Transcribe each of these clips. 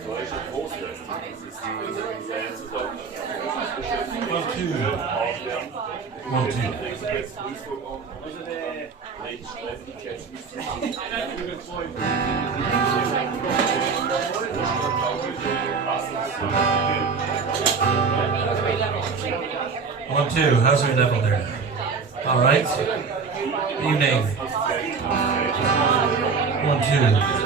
One, two. One, two. How's your level there? All right. What do you name? One, two.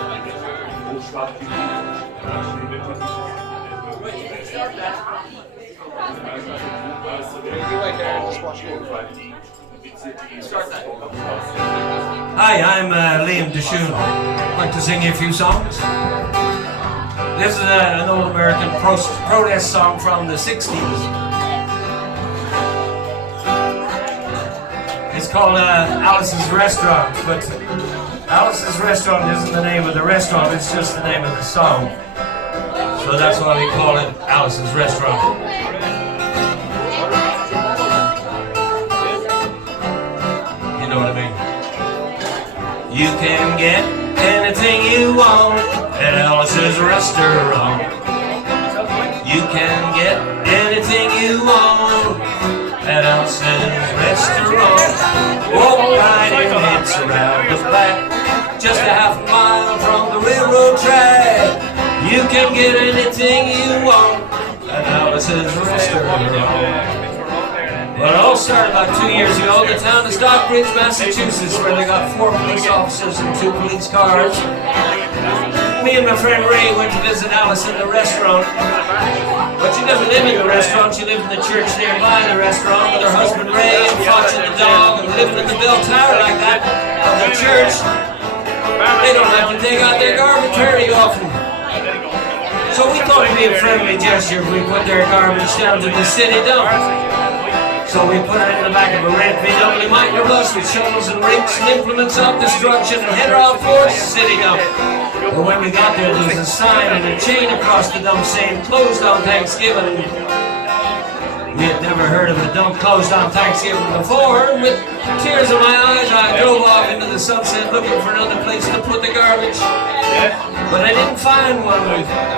Hi, I'm Siun. I'd like to sing you a few songs. This is an old American protest song from the 60s. It's called Alice's Restaurant, but Alice's Restaurant isn't the name of the restaurant, it's just the name of the song. So that's why we call it Alice's Restaurant. You know what I mean? You can get anything you want at Alice's Restaurant. You can get anything you want at Alice's Restaurant. Walk right in, it's around the back, just a half mile from the railroad track. You can get anything you want at Alice's Restaurant. Well, it all started about 2 years ago in the town of Stockbridge, Massachusetts, where they got 4 police officers and 2 police cars. Me and my friend Ray went to visit Alice in the restaurant. But she doesn't live in the restaurant, she lives in the church nearby the restaurant with her husband Ray and Fox and the dog, and living in the bell tower like that of the church. They don't have to take out their garbage very often. So we thought it'd be a friendly gesture if we put their garbage down to the city dump. So we put it in the back of a red VW microbus with shovels and rakes and implements of destruction and headed off for the city dump. But when we got there was a sign and a chain across the dump saying closed on Thanksgiving. We had never heard of a dump closed on Thanksgiving before, and with tears in my eyes I drove off into the sunset looking for another place to put the garbage. But I didn't find one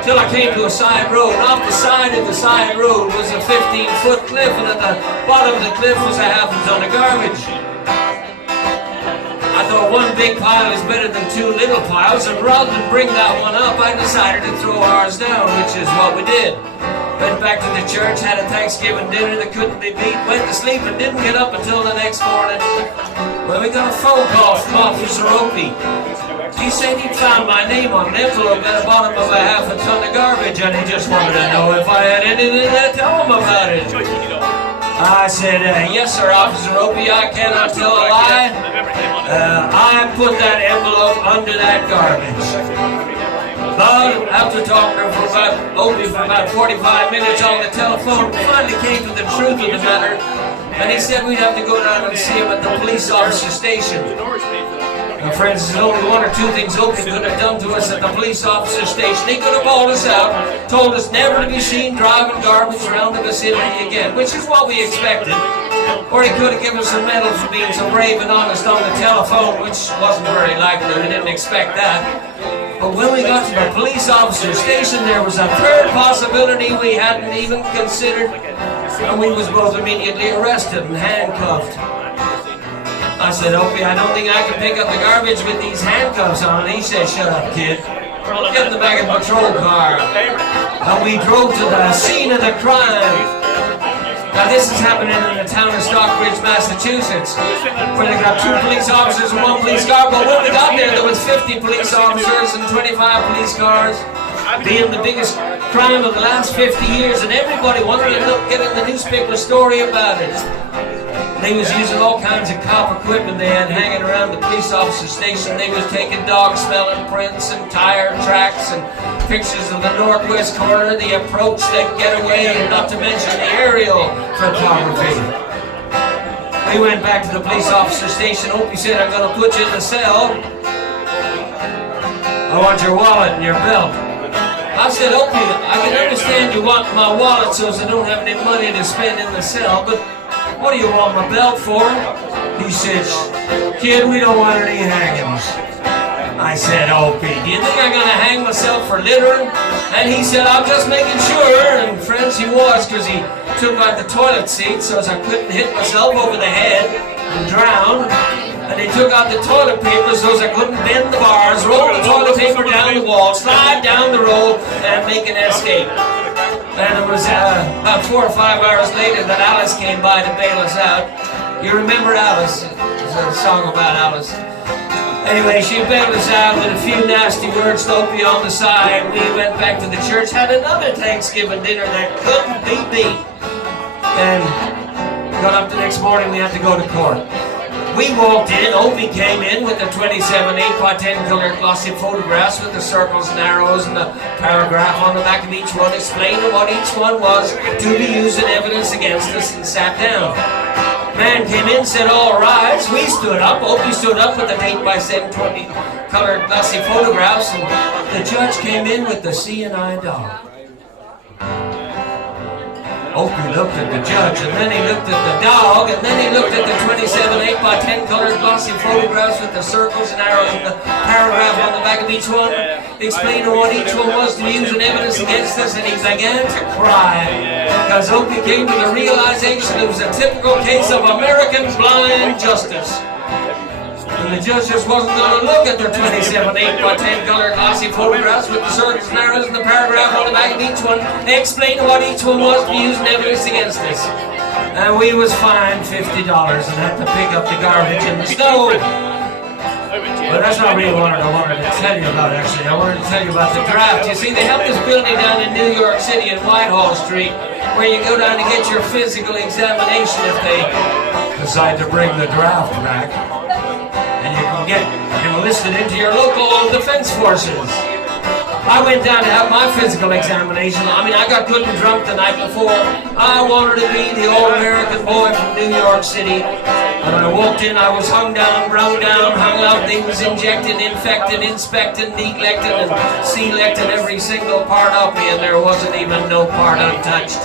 till I came to a side road, and off the side of the side road was a 15-foot cliff, and at the bottom of the cliff was a half a ton of garbage. I thought one big pile is better than 2 little piles, and rather than bring that one up, I decided to throw ours down, which is what we did. Went back to the church, had a Thanksgiving dinner that couldn't be beat, went to sleep and didn't get up until the next morning. Well, we got a phone call from Officer Opie. He said he'd found my name on an envelope at the bottom of a half a ton of garbage, and he just wanted to know if I had anything to tell him about it. I said, yes sir, Officer Opie, I cannot tell a lie. I put that envelope under that garbage. But after talking to her for about 45 minutes on the telephone, we finally came to the truth of the matter. And he said we'd have to go down and see him at the police officer station. Now, friends, there's only 1 or 2 things Opie could have done to us at the police officer station. He could have bawled us out, told us never to be seen driving garbage around the vicinity again, which is what we expected. Or he could have given us a medal for being so brave and honest on the telephone, which wasn't very likely. We didn't expect that. But when we got to the police officer station, there was a third possibility we hadn't even considered, and we was both immediately arrested and handcuffed. I said, Opie, I don't think I can pick up the garbage with these handcuffs on. And he said, shut up, kid. Get in the back of the patrol car. And we drove to the scene of the crime. Now this is happening in the town of Stockbridge, Massachusetts, where they got 2 police officers and 1 police car. But when we got there was 50 police officers and 25 police cars, being the biggest crime of the last 50 years, and everybody wanted to get in the newspaper story about it. They was using all kinds of cop equipment they had hanging around the police officer station. They was taking dog smelling prints and tire tracks and pictures of the northwest corner, the approach, the getaway, and not to mention the aerial photography. We went back to the police officer station. Opie said, I'm going to put you in the cell. I want your wallet and your belt. I said, Opie, I can understand you want my wallet so I don't have any money to spend in the cell, but what do you want my belt for? He said, kid, we don't want any hangings. I said, "Oh, Pete, do you think I'm going to hang myself for littering?" And he said, "I'm just making sure." And friends, he was, because he took out the toilet seat so as I couldn't hit myself over the head and drown. And he took out the toilet paper so as I couldn't bend the bars, roll the toilet paper down the wall, slide down the road, and make an escape. And it was about 4 or 5 hours later that Alice came by to bail us out. You remember Alice? There's a song about Alice. Anyway, she bailed us out with a few nasty words to Opie on the side. We went back to the church, had another Thanksgiving dinner that couldn't be beat. And got up the next morning, we had to go to court. We walked in, Opie came in with the 27 8x10 colored glossy photographs with the circles and arrows and the paragraph on the back of each one explaining what each one was to be used in evidence against us, and sat down. Man came in, said, "All rise." We stood up. Opie stood up with the 8x7 20 colored glossy photographs, and the judge came in with the Siun dog. Opie looked at the judge, and then he looked at the dog, and then he looked at the 27 8x10 colored glossy photographs with the circles and arrows and the paragraph on the back of each one, explaining what each one was to be used in evidence against us, and he began to cry, because Opie came to the realization it was a typical case of American blind justice. And the judge just wasn't going to look at the 27 8x10 colored glossy photographs with the circles and arrows and the paragraph on the back of each one, explaining what each one was to be used in evidence against us. And we was fined $50 and had to pick up the garbage in the snow. But that's not really what I wanted to tell you about, actually. I wanted to tell you about the draft. You see, they have this building down in New York City in Whitehall Street where you go down to get your physical examination if they decide to bring the draft back. And you can get enlisted into your local defense forces. I went down to have my physical examination. I got good and drunk the night before. I wanted to be the all-American boy from New York City. When I walked in, I was hung down, brung down, hung out. They was injected, infected, inspected, neglected, and selected every single part of me, and there wasn't even no part untouched.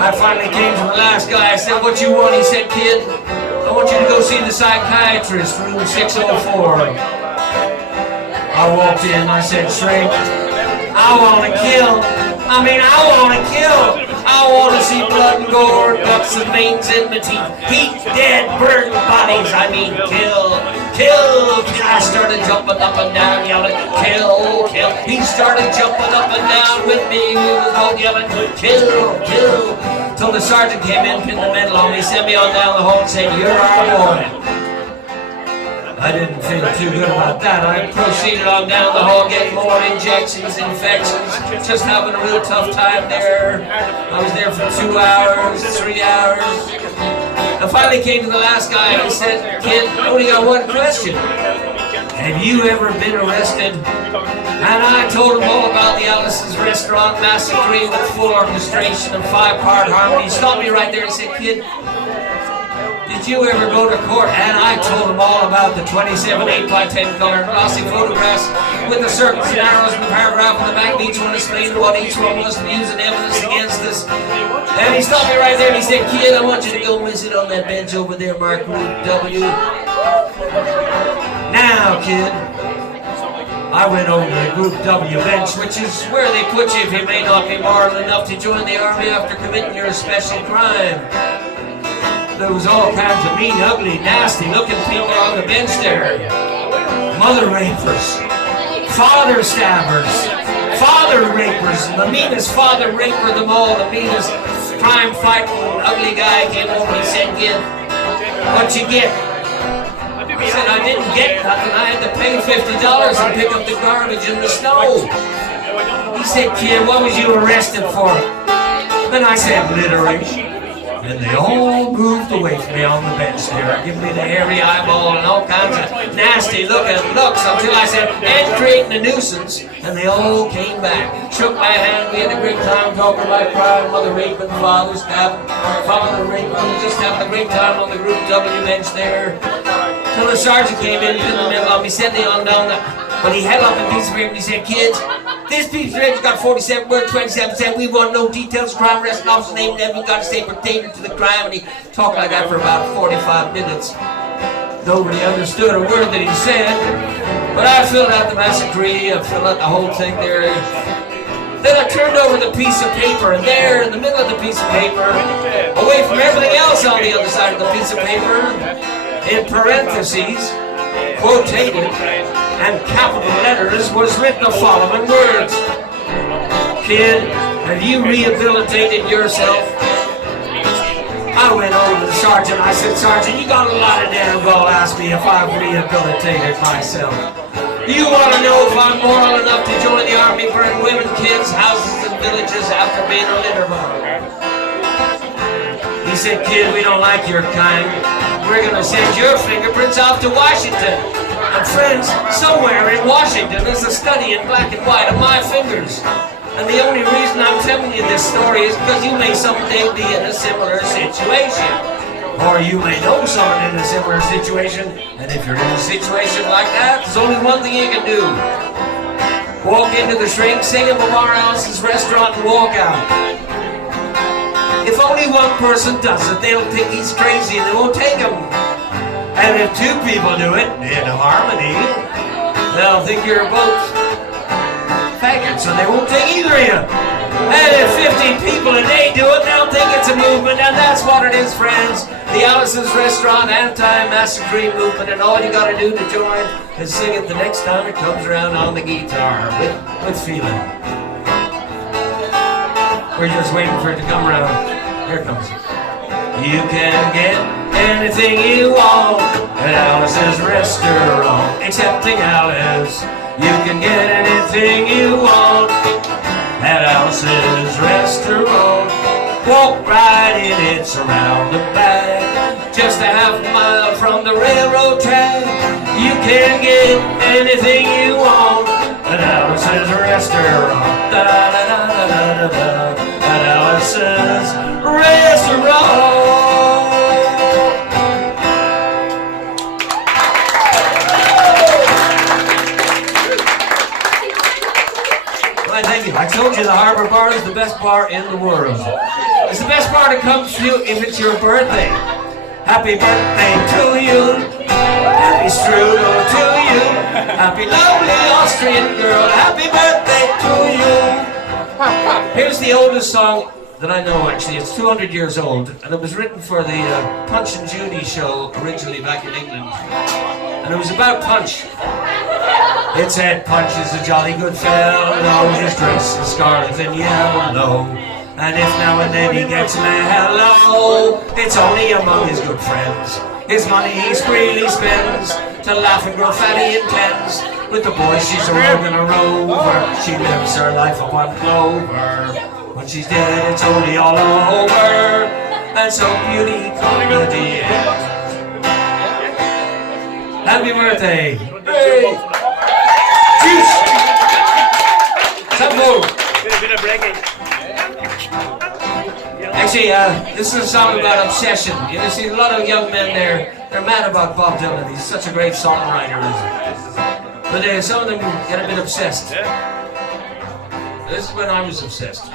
I finally came to the last guy. I said, "What you want?" He said, "Kid, I want you to go see the psychiatrist, room 604. I walked in, I said, "Shrink, I want to kill. I want to kill. I want to see blood and gore, guts and veins in the teeth. Heat, dead, burned bodies. Kill, kill, kill." I started jumping up and down, yelling, "Kill, kill." He started jumping up and down with me. We was both yelling, "Kill, kill." Till the sergeant came in, pinned the medal on me, sent me on down the hall and said, "You're our boy." I didn't feel too good about that. I proceeded on down the hall, getting more injections, infections, just having a real tough time there. I was there for 2 hours, 3 hours. I finally came to the last guy and he said, "Kid, I only got one question. Have you ever been arrested?" And I told him all about the Alice's Restaurant massacre with full orchestration and 5-part harmony. He stopped me right there and said, "Kid, did you ever go to court?" And I told him all about the 27 8x10 colored glossy photographs with the circles and arrows and the paragraph on the back of each one explaining what each one was to use in evidence against us. And he stopped me right there and he said, "Kid, I want you to go and sit on that bench over there marked Group W. Now, kid." I went over to the Group W bench, which is where they put you if you may not be moral enough to join the army after committing your special crime. There was all kinds of mean, ugly, nasty-looking people on the bench there. Mother rapers, father stabbers, father rapers, and the meanest father raper of them all, the meanest crime-fighting, ugly guy came over and said, "Kid, what'd you get?" I said, "I didn't get nothing. I had to pay $50 and pick up the garbage in the snow." He said, "Kid, what was you arrested for?" Then I said, "Littering." And they all moved away from me on the bench there, giving me the hairy eyeball and all kinds of nasty looking looks until I said, "And creating a nuisance." And they all came back, shook my hand. We had a great time talking about crime, mother raping, father stabbing, father raping, just having a great time on the Group W bench there. Till the sergeant came in the middle of me, sent me on down there. But he held up a piece of paper and he said, "Kids, this piece of paper's got 47 words, 27 cents. We want no details, crime, arrest, officer name, then we've got to stay pertaining to the crime." And he talked like that for about 45 minutes. Nobody understood a word that he said. But I filled out the massacre, I filled out the whole thing there. Then I turned over the piece of paper, and there in the middle of the piece of paper, away from everything else on the other side of the piece of paper, in parentheses, quotated, and capital letters, was written the following words. Kid, have you rehabilitated yourself? I went over to the sergeant. I said, Sergeant, you got a lot of damn gall ask me if I've rehabilitated myself. You want to know if I'm moral enough to join the army, burn women, kids, houses, and villages after being a litter bug? He said, kid, we don't like your kind. We're going to send your fingerprints off to Washington. And friends, somewhere in Washington there's a study in black and white of my fingers. And the only reason I'm telling you this story is because you may someday be in a similar situation. Or you may know someone in a similar situation, and if you're in a situation like that, there's only one thing you can do. Walk into the shrink, sing him a Warehouse's restaurant, and walk out. If only one person does it, they'll think he's crazy and they won't take him. And if two people do it, in harmony, they'll think you're both faggots, so they won't take either of you. And if 15 people a day do it, they'll think it's a movement, and that's what it is, friends. The Alice's Restaurant Anti-Massacre Movement, and all you gotta do to join is sing it the next time it comes around on the guitar, with feeling. We're just waiting for it to come around. Here it comes. You can get anything you want at Alice's Restaurant, excepting Alice. You can get anything you want at Alice's Restaurant. Walk right in, it's around the back, just a half a mile from the railroad track. You can get anything you want at Alice's Restaurant. Da, da, da, da, da, da, at Alice's Restaurant. Well, thank you. I told you the Harbor Bar is the best bar in the world. It's the best bar to come to if it's your birthday. Happy birthday to you. Happy strudel to you. Happy lovely Austrian girl. Happy birthday to you. Here's the oldest song that I know, actually. It's 200 years old, and it was written for the Punch and Judy show originally back in England. And it was about Punch. It said, Punch is a jolly good fellow, his dress is scarlet and yellow. And if now and then he gets mellow, it's only among his good friends. His money he freely spends, to laugh and grow fatty intends. With the boys she's a rogue and a rover, she lives her life on one clover. When she's dead it's only all over, and so beauty come to the end. Happy birthday! Hey! Juice! Some more! Bit of breaking. Actually, this is a song about obsession. You see, a lot of young men there, they're mad about Bob Dylan. He's such a great songwriter. But some of them get a bit obsessed. This is when I was obsessed.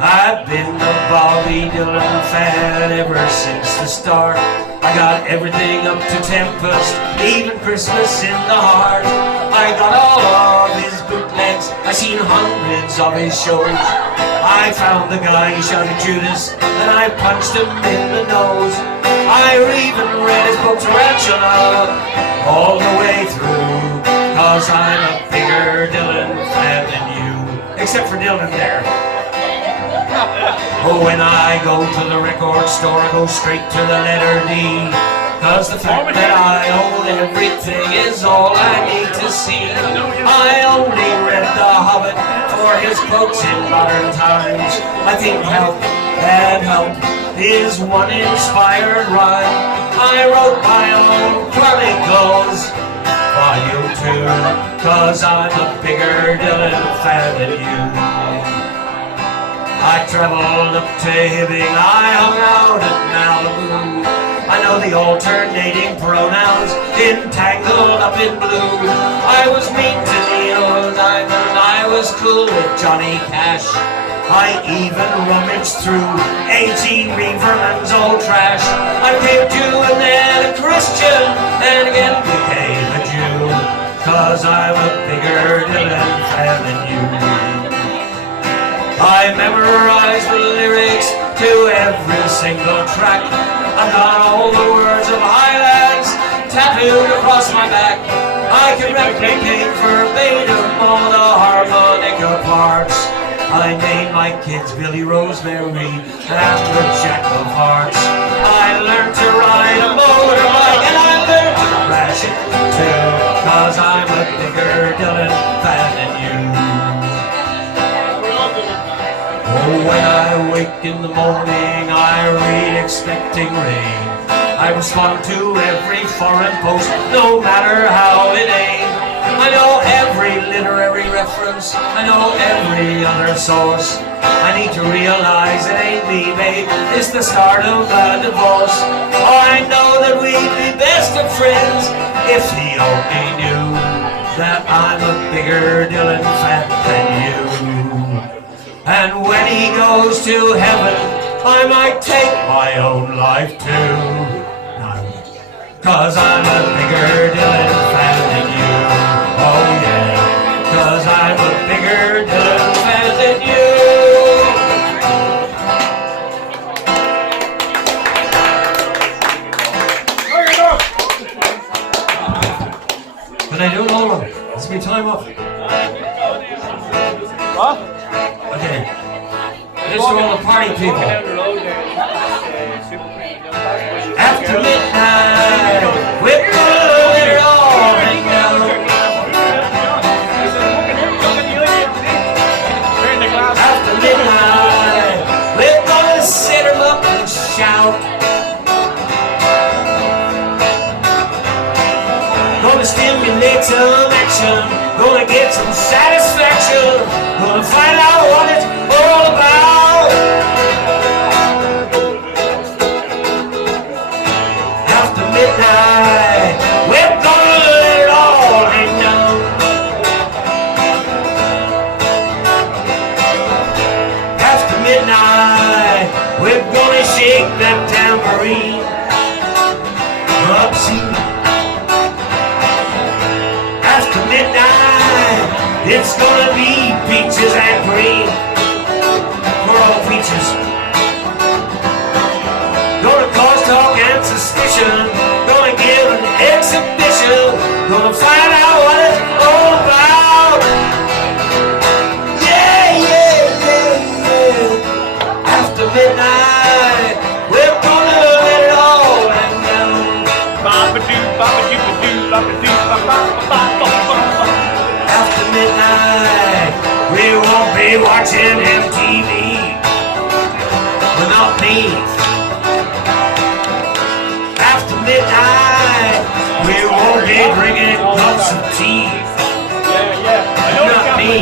I've been a Bobby Dylan fan ever since the start. I got everything up to Tempest, even Christmas in the Heart. I got all of his bootlegs, I seen hundreds of his shows. I found the guy who shot at Judas, and I punched him in the nose. I even read his book Tarantula all the way through, cause I'm a bigger Dylan fan than you, except for Dylan there. Oh, when I go to the record store, I go straight to the letter D, cause the fact that I own everything is all I need to see. I only read The Hobbit for his quotes in modern times. I think help and help is one inspired rhyme. I wrote my own Chronicles Volume 2, cause I'm a bigger Dylan fan than you. I traveled up to Hibbing, I hung out at Malibu. I know the alternating pronouns, entangled up in blue. I was mean to Neil Diamond, I was cool with Johnny Cash. I even rummaged through A.G. Reverman's old trash. I became a Jew and then a Christian, and again became a Jew, 'cause I'm a bigger Dylan fan than you. I memorize the lyrics to every single track. I've got all the words of Highlands tattooed across my back. I can replicate verbatim all the harmonica parts. I named my kids Billy Rosemary and the Jack of Hearts. I learned to ride a motorbike and I learned to crash it too, 'cause I'm a bigger Dylan fan than you. Oh, when I wake in the morning, I read expecting rain. I respond to every foreign post, no matter how it ain't. I know every literary reference, I know every other source. I need to realize it ain't me, babe, it's the start of a divorce. Oh, I know that we'd be best of friends if he only knew that I'm a bigger Dylan fan than you. And when he goes to heaven, I might take my own life too. 'Cause I'm a bigger Dylan fan than you. Oh yeah, 'cause I'm a bigger Dylan fan than you. Can I do it all? It's my time up. What? Okay. This is all the party people. After midnight, we're gonna let it all hang down. After midnight, we're gonna set 'em up and shout. Gonna stimulate some action, gonna get some satisfaction, gonna find out what it's all about. After midnight, we're gonna let it all hang down. After midnight, we're gonna shake that tambourine. Upsy. After midnight, it's gonna be peaches and cream. We're all peaches. Gonna cause talk and suspicion. Gonna give an exhibition. Gonna find out what it's all about. Yeah, yeah, yeah, yeah. After midnight, we're gonna let it all hang down. After midnight, we won't be watching MTV. Well, not me. After midnight, we won't be drinking cups of tea. Not me.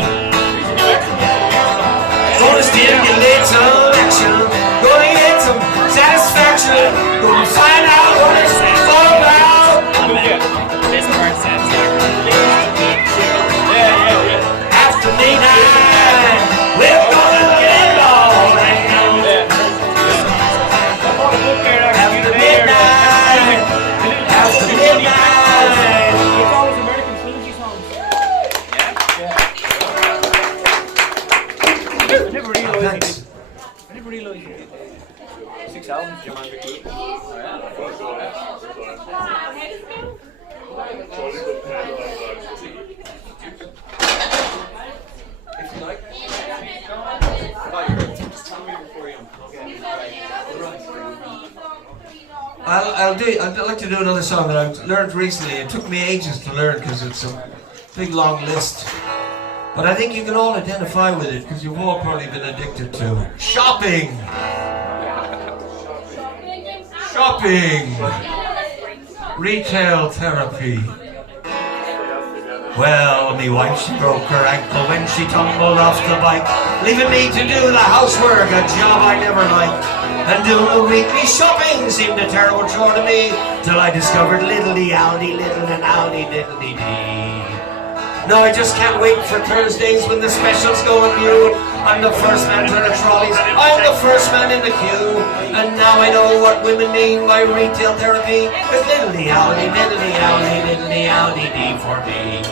Gonna stimulate some action, gonna get some satisfaction, gonna find out what it's all about. After midnight, we're gonna let it all hang down. After midnight, after midnight. It's always American Fluency songs. I never realized you did 6 albums, your man Vicky. I'd like to do another song that I've learned recently. It took me ages to learn because it's a big long list. But I think you can all identify with it because you've all probably been addicted to shopping. Shopping. Retail therapy. Well, me wife, she broke her ankle when she tumbled off the bike, leaving me to do the housework, a job I never liked. And doing the weekly shopping seemed a terrible chore to me, till I discovered LidleAl, Lidl and Aldi, diddly-dee. No, I just can't wait for Thursdays when the specials go on new. I'm the first man to the trolleys, I'm the first man in the queue. And now I know what women mean by retail therapy, 'cause LidleAl, diddly-Aldi, diddly-Aldi, dee for me.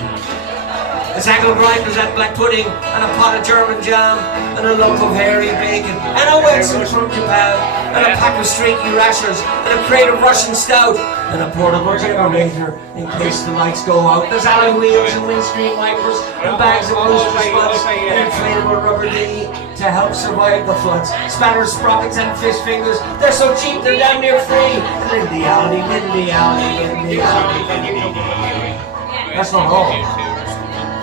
It's angle grinders and black pudding, and a pot of German jam, and a lump of hairy bacon, and a Wetzel from Japan, and a pack of streaky rashers, and a crate of Russian stout, and a portable generator in case the lights go out. There's alloy wheels and windscreen wipers, and bags of booster spots, and inflatable rubber dinghy to help survive the floods. Spanners, sprockets, and fish fingers, they're so cheap they're damn near free. LidleAl, LidleAl, LidleAl. That's not all.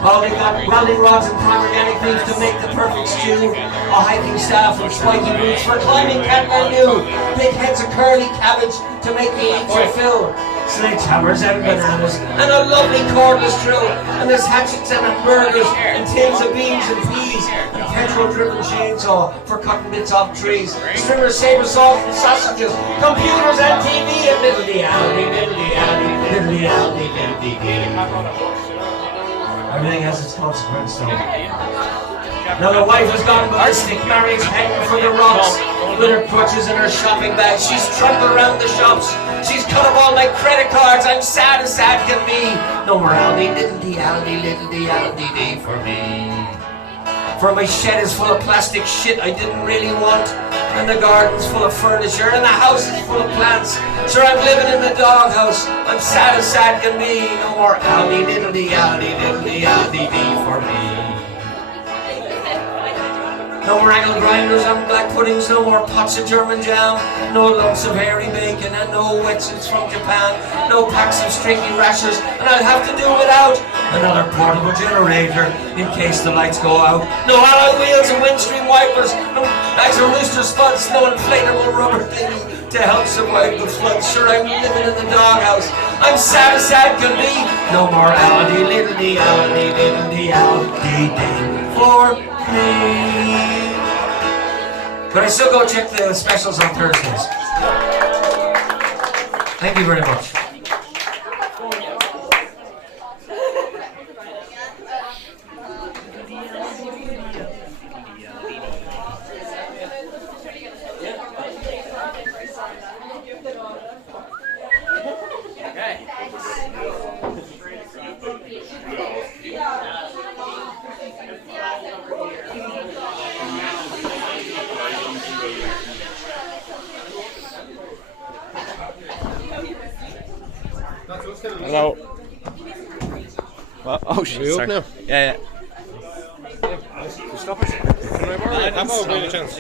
Oh, they got welding rods and prime organic beef to make the perfect stew. A hiking staff and spiky boots for climbing Kathmandu. Big heads of curly cabbage to make you eat your fill. Sledgehammers and bananas and a lovely cordless drill. And there's hatchets and burgers and tins of beans and peas. And petrol-driven chainsaw for cutting bits off trees. Stringers, saber saws and sausages. Computers and TV and LidleAl, LidleAl, LidleAl, LidleAl. Everything has its consequence, though. Now the wife has gone ballistic, Mary's heading for the rocks. With her crutches and her shopping bag, she's trundled around the shops. She's cut up all my credit cards, I'm sad as sad can be. No more Aldi, LidleAl, LidleAl, for me. For my shed is full of plastic shit I didn't really want. And the garden's full of furniture, and the house is full of plants. Sure, I'm living in the doghouse, I'm sad as sad can be. No more Aldi, LidleAl, LidleAl, for me. No more angle grinders and black puddings, no more pots of German jam, no lumps of hairy bacon and no Wetzels from Japan, no packs of streaky rashers, and I'll have to do without another portable generator in case the lights go out. No alloy wheels and windscreen wipers, no bags of rooster spuds, no inflatable rubber thingy to help survive the floods. Sure, I'm living in the doghouse, I'm sad as sad can be. No more Aldi, LidleAl, LidleAl, for me. But I still go check the specials on Thursdays. Thank you very much. Hello. Well, oh shit, sorry. Now? Yeah. Stop it. Can I borrow? Have a chance.